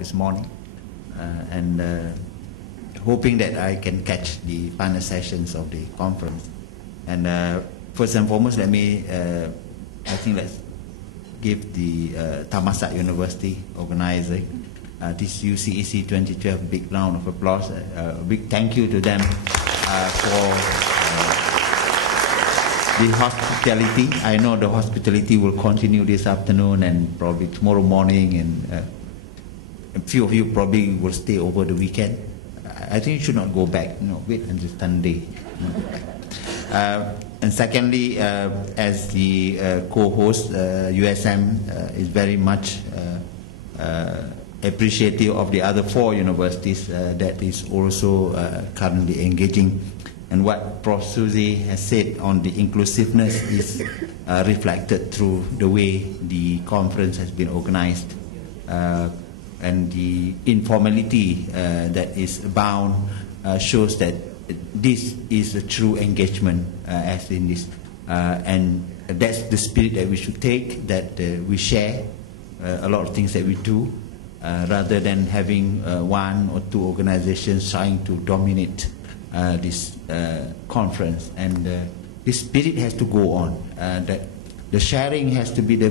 this morning, and hoping that I can catch the final sessions of the conference. And first and foremost, let me, I think let's give the Thammasat University organizer this UCEC2012 big round of applause. A big thank you to them for the hospitality. I know the hospitality will continue this afternoon and probably tomorrow morning, and a few of you probably will stay over the weekend. I think you should not go back. Wait until Sunday. And secondly, as the co-host, USM is very much appreciative of the other 4 universities that is also currently engaging. And what Prof. Suzy has said on the inclusiveness is reflected through the way the conference has been organized, and the informality that is bound shows that this is a true engagement as in this, and that's the spirit that we should take, that we share a lot of things that we do, rather than having 1 or 2 organizations trying to dominate this conference. And this spirit has to go on, that the sharing has to be the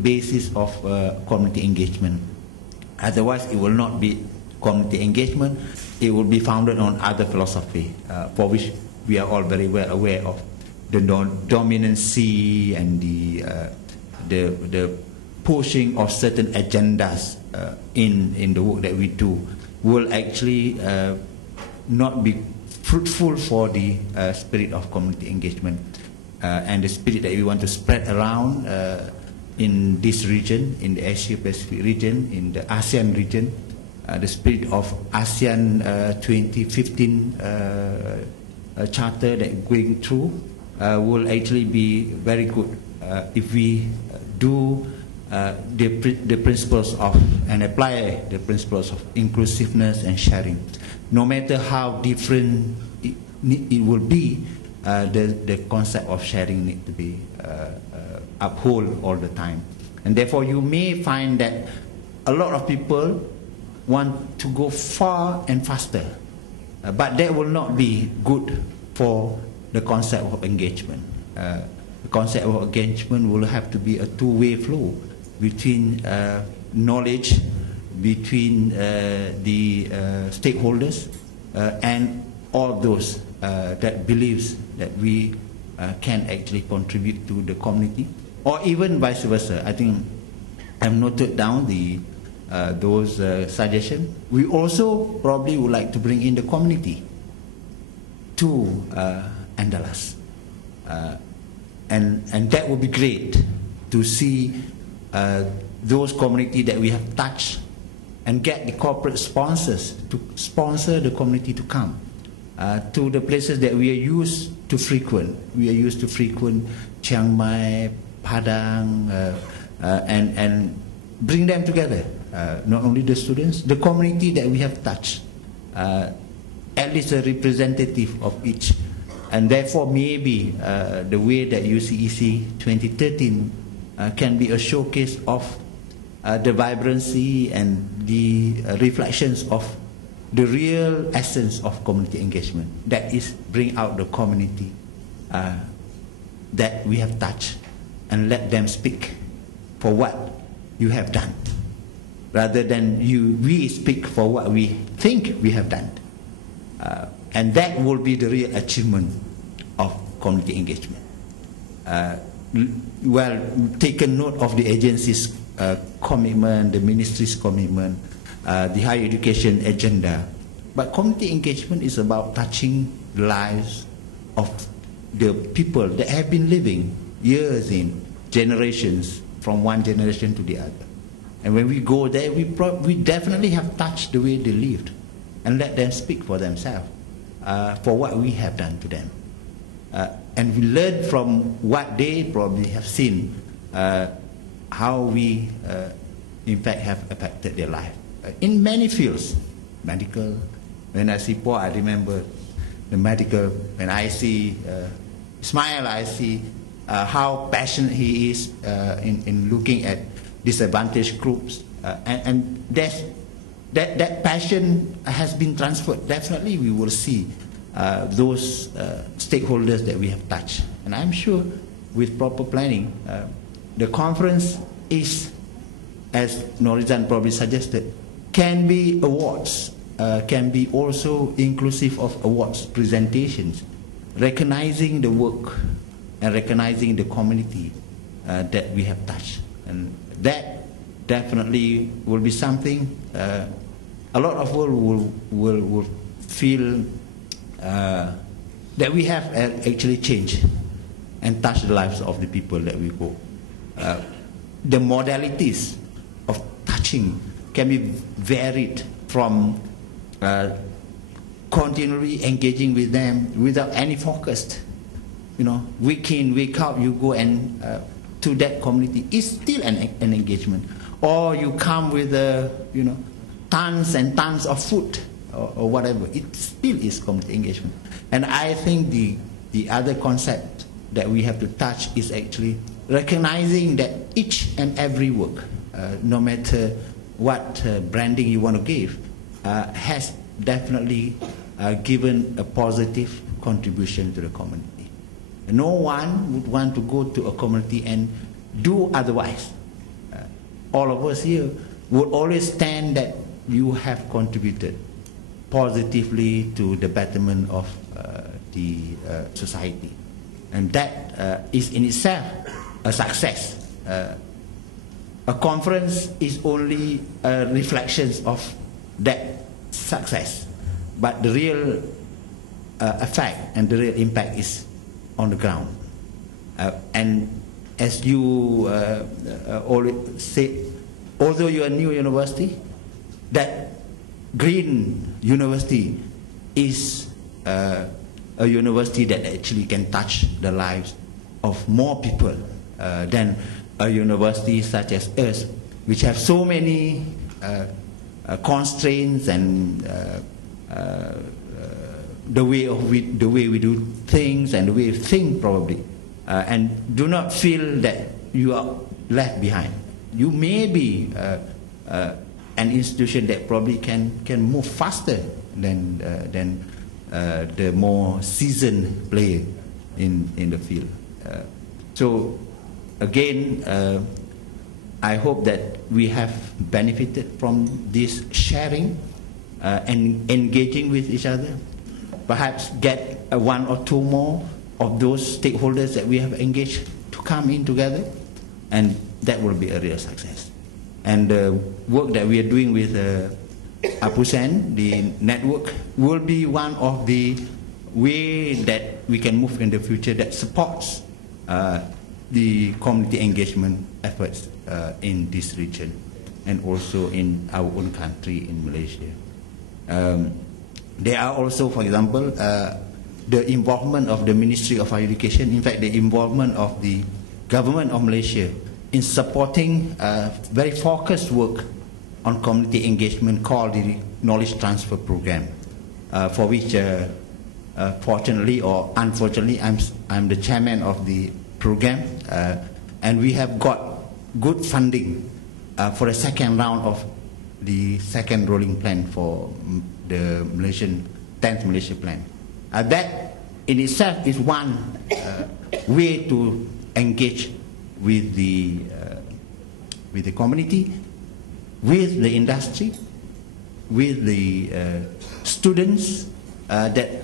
basis of community engagement. Otherwise it will not be community engagement. It will be founded on other philosophy, for which we are all very well aware of. The dominancy and the pushing of certain agendas in the work that we do will actually not be fruitful for the spirit of community engagement, and the spirit that we want to spread around in this region, in the Asia-Pacific region, in the ASEAN region. The spirit of ASEAN 2015 charter that going through will actually be very good if we do the principles of and apply the principles of inclusiveness and sharing. No matter how different it will be, the concept of sharing needs to be upheld all the time. And therefore you may find that a lot of people want to go far and faster, but that will not be good for the concept of engagement. The concept of engagement will have to be a two-way flow between knowledge, between the stakeholders, and all those that believes that we can actually contribute to the community, or even vice versa. I think I've noted down those suggestions. We also probably would like to bring in the community to Andalas, and that would be great to see those communities that we have touched and get the corporate sponsors to sponsor the community to come to the places that we are used to frequent. We are used to frequent Chiang Mai, Padang, and bring them together. Not only the students, the community that we have touched, at least a representative of each. And therefore maybe the way that UCEC 2013 can be a showcase of the vibrancy and the reflections of the real essence of community engagement, that is bring out the community that we have touched and let them speak for what you have done, rather than we speak for what we think we have done. And that will be the real achievement of community engagement. Well, taken note of the agency's commitment, the ministry's commitment, the higher education agenda. But community engagement is about touching the lives of the people that have been living years in, generations, from one generation to the other. And when we go there, we definitely have touched the way they lived, and let them speak for themselves, for what we have done to them. And we learn from what they probably have seen, how we in fact have affected their life in many fields. Medical, when I see Paul, I remember the medical. When I see Ismail, I see how passionate he is in looking at disadvantaged groups, and that's that passion has been transferred, definitely we will see those stakeholders that we have touched. And I'm sure with proper planning, the conference is, as Norizan probably suggested, can be awards, can be also inclusive of awards, presentations, recognizing the work and recognizing the community that we have touched. And that definitely will be something a lot of world will feel that we have actually changed and touched the lives of the people that we go. The modalities of touching can be varied from continually engaging with them without any focus. You know, week in, week out, you go and to that community. It's still an engagement. Or you come with you know, tons and tons of food or whatever. It still is community engagement. And I think the other concept that we have to touch is actually recognizing that each and every work, no matter what branding you want to give, has definitely given a positive contribution to the community. No one would want to go to a community and do otherwise. All of us here would always stand that you have contributed positively to the betterment of the society. And that is in itself a success. A conference is only a reflection of that success. But the real effect and the real impact is on the ground. And as you always say, although you are a new university, that green university is a university that actually can touch the lives of more people than a university such as us, which have so many constraints and the way we do things and the way we think probably, and do not feel that you are left behind. You may be an institution that probably can move faster than the more seasoned player in the field. So again, I hope that we have benefited from this sharing and engaging with each other. Perhaps get one or two more of those stakeholders that we have engaged to come in together, and that will be a real success. And the work that we are doing with APUSEN, the network, will be one of the ways that we can move in the future that supports the community engagement efforts in this region and also in our own country, in Malaysia. There are also, for example, the involvement of the Ministry of Higher Education, in fact, the involvement of the government of Malaysia in supporting very focused work on community engagement called the Knowledge Transfer Program, for which, fortunately or unfortunately, I'm the chairman of the program, and we have got good funding for the second round of the second rolling plan for the 10th Malaysia Plan. That in itself is one way to engage with the community, with the industry, with the students that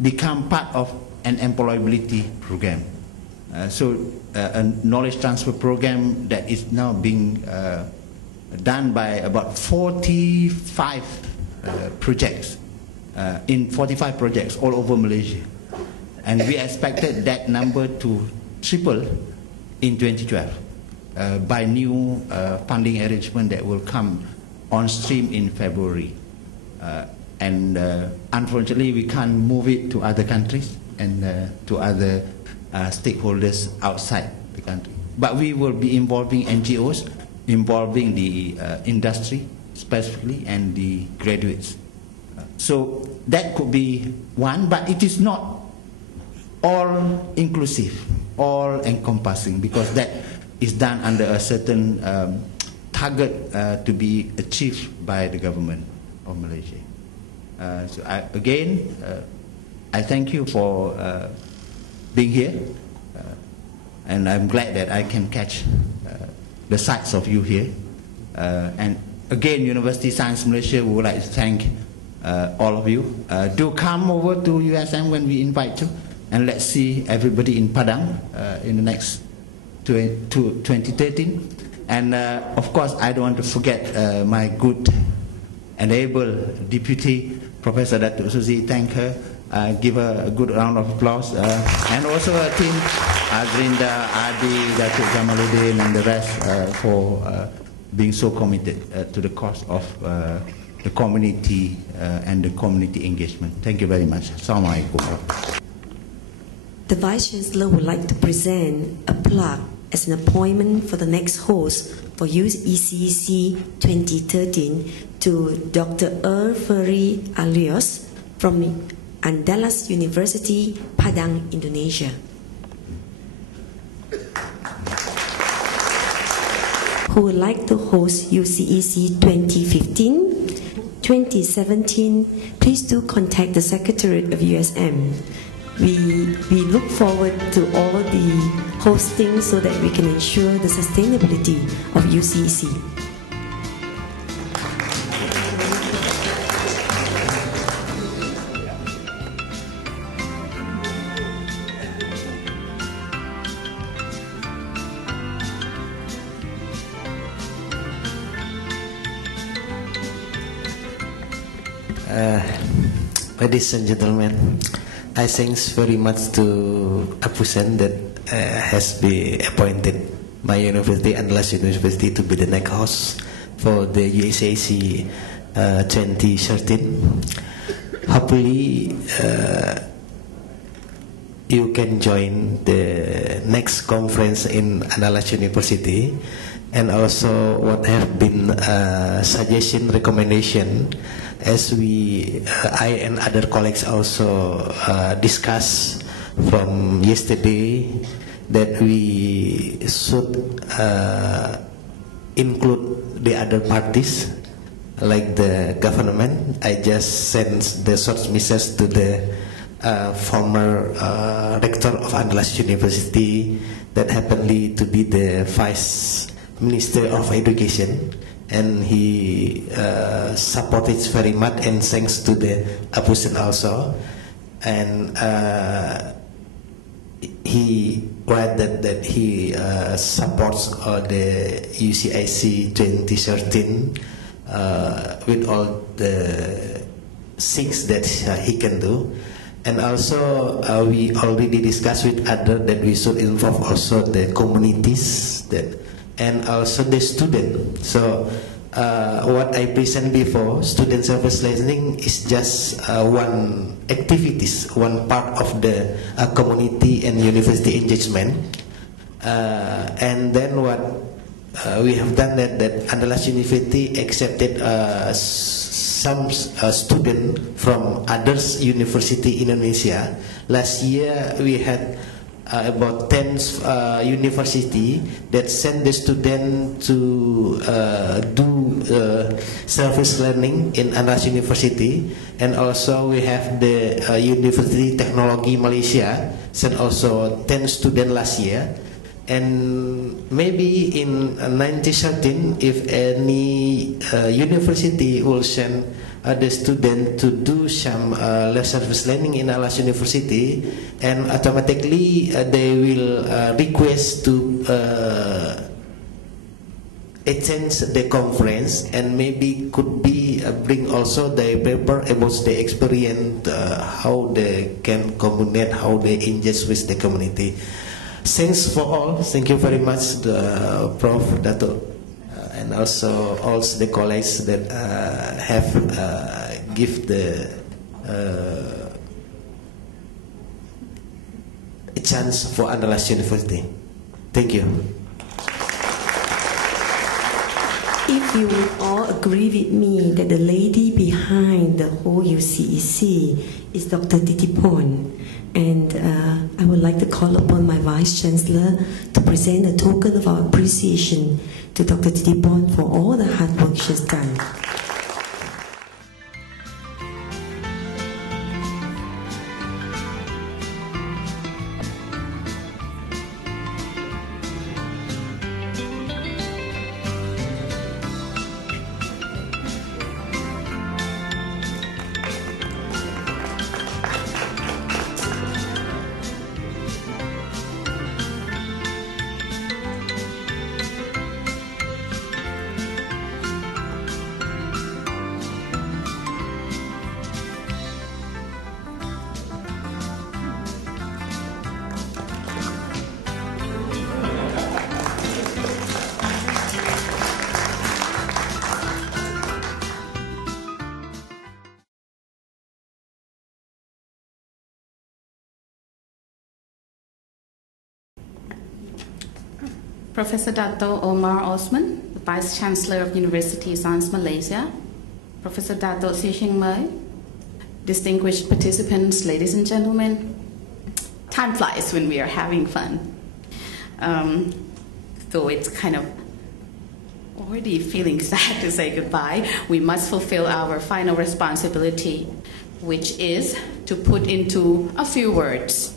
become part of an employability program. So a knowledge transfer program that is now being done by about 45 projects, in 45 projects all over Malaysia. And we expected that number to triple in 2012 by new funding arrangement that will come on stream in February. And unfortunately, we can't move it to other countries and to other stakeholders outside the country. But we will be involving NGOs, involving the industry specifically, and the graduates. So that could be one, but it is not all inclusive, all encompassing, because that is done under a certain target to be achieved by the government of Malaysia. So I thank you for being here, and I'm glad that I can catch the sights of you here. And again, University Science Malaysia would like to thank all of you. Do come over to USM when we invite you, and let's see everybody in Padang in the next 2013. And of course, I don't want to forget my good and able Deputy Professor Datuk Suzy. Thank her. Give her a good round of applause. And also her team, Adrinda, Adi, Datuk Jamaluddin, and the rest for being so committed to the cause of the community and the community engagement. Thank you very much. Assalamualaikum. The Vice Chancellor would like to present a plaque as an appointment for the next host for UCEC 2013 to Dr. Ferry Alios from Andalas University, Padang, Indonesia. Who would like to host UCEC 2015, 2017, please do contact the Secretariat of USM. We look forward to all the hosting so that we can ensure the sustainability of UCEC. Ladies and gentlemen, I thanks very much to Apusen that has been appointed my university, Andalas University, to be the next host for the UCEC 2013. Hopefully, you can join the next conference in Andalas University, and also what have been suggestion, recommendation, as I and other colleagues also discussed from yesterday, that we should include the other parties like the government. I just sent the short message to the former rector of Andalas University that happened to be the Vice Minister of Education, and he supported very much, and thanks to the Apusen also. And he wrote that he supports the UCEC 2013 with all the things that he can do. And also we already discussed with others that we should involve also the communities and also the student. So what I presented before, student service learning is just one activities, one part of the community and university engagement. And then what we have done that Andalas University accepted some student from other university in Indonesia. Last year we had about 10 university that send the student to do service learning in Andalas University, and also we have the University Technology Malaysia sent also 10 students last year. And maybe in 2013, if any university will send the student to do some service learning in Andalas University, and automatically they will request to attend the conference, and maybe could be bring also the paper about the experience, how they can communicate, how they engage with the community. Thanks for all. Thank you very much, the Prof. Dato, and also all the colleagues that have give the a chance for Andalas University. Thank you. If you would all agree with me that the lady behind the whole UCEC is Dr. Titipon, and I would like to call upon my Vice Chancellor to present a token of our appreciation to Dr. Titipon for all the hard work she's done. Professor Dato Omar Osman, the Vice Chancellor of University of Science Malaysia, Professor Dato Si Ching Mei, distinguished participants, ladies and gentlemen, time flies when we are having fun. Though it's kind of already feeling sad to say goodbye, we must fulfill our final responsibility, which is to put into a few words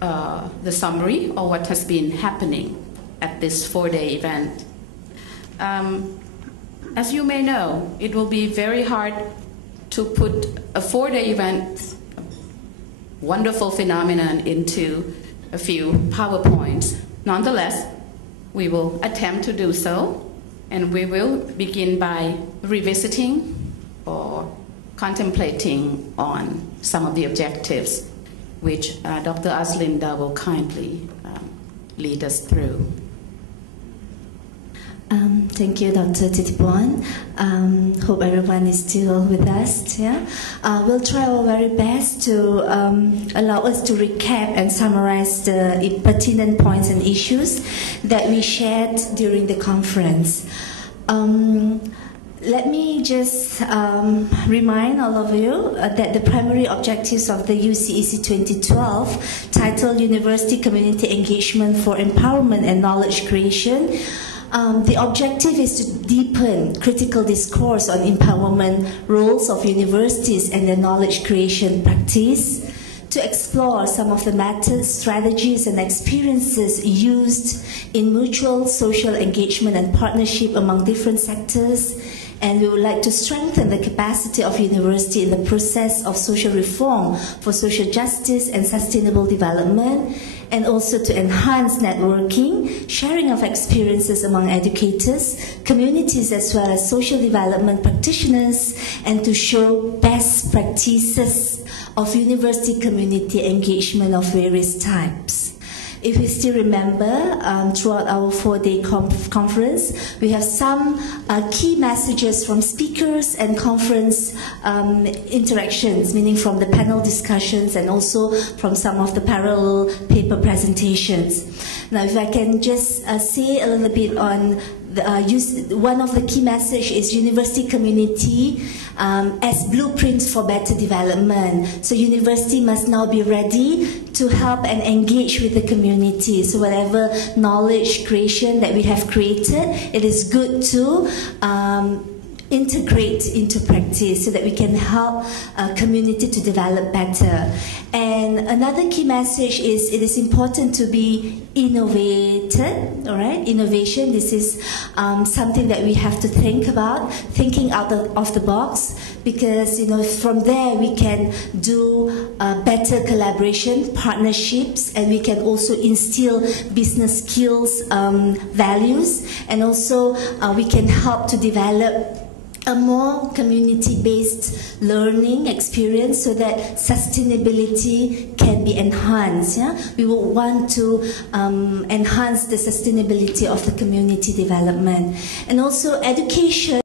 the summary of what has been happening at this 4-day event. As you may know, it will be very hard to put a 4-day event, a wonderful phenomenon, into a few PowerPoints. Nonetheless, we will attempt to do so, and we will begin by revisiting or contemplating on some of the objectives which Dr. Aslinda will kindly lead us through. Thank you, Dr. Titipon. Hope everyone is still with us. Yeah? We'll try our very best to allow us to recap and summarize the pertinent points and issues that we shared during the conference. Let me just remind all of you that the primary objectives of the UCEC 2012, titled University Community Engagement for Empowerment and Knowledge Creation, the objective is to deepen critical discourse on empowerment roles of universities and their knowledge creation practice, to explore some of the methods, strategies, and experiences used in mutual social engagement and partnership among different sectors. And we would like to strengthen the capacity of university in the process of social reform for social justice and sustainable development, and also to enhance networking, sharing of experiences among educators, communities, as well as social development practitioners, and to show best practices of university community engagement of various types. If you still remember, throughout our 4-day conference, we have some key messages from speakers and conference interactions, meaning from the panel discussions and also from some of the parallel paper presentations. Now, if I can just say a little bit on one of the key messages is university community as blueprints for better development. So university must now be ready to help and engage with the community. So whatever knowledge creation that we have created, it is good to integrate into practice so that we can help a community to develop better. And another key message is it is important to be innovated, all right? Innovation, this is something that we have to think about, thinking out of the box, because from there we can do better collaboration, partnerships, and we can also instill business skills, values, and also we can help to develop a more community-based learning experience so that sustainability can be enhanced. Yeah? We will want to enhance the sustainability of the community development. And also education